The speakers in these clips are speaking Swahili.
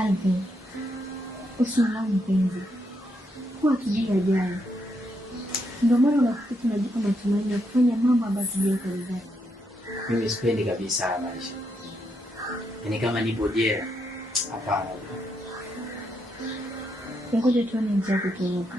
Alvin, usimlaumu mpenzi. Kuwa tujui ajayo. Ndio maana unakuta tunajipa matumaini ya kufanya mambo ambayo tujiwekea. Mimi sipendi kabisa haya maisha. Yaani kama nipo jela, hapana. Ngoja tuone njia ya kutoroka.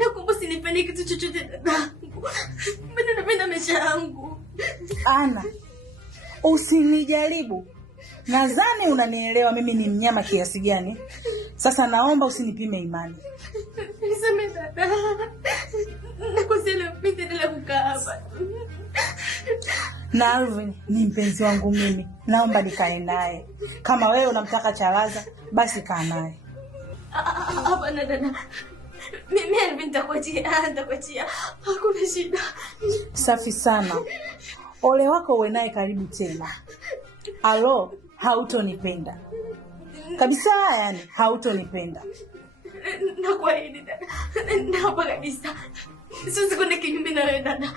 Nakuomba usinifanyie kitu chochote dadangu. Mimi napenda maisha yangu. Ana, usinijaribu. Nadhani unanielewa mimi ni mnyama kiasi gani. Sasa naomba usinipime imani. Nisamehe dada. Nakosea mimi ndio kukaa hapa. Na Alvin ni mpenzi wangu mimi. Naomba nikae naye. Kama wewe unamtaka Chalaza, basi kaa naye. Hapana dada. Mimi Alvin nitakuachia. Hakuna shida. Safi sana. Ole wako uwe naye karibu tena. Alo, hautonipenda. Kabisa yani, hautonipenda. Nakuahidi dada. Naomba kabisa. Siwezi kwenda kinyume na wewe dada.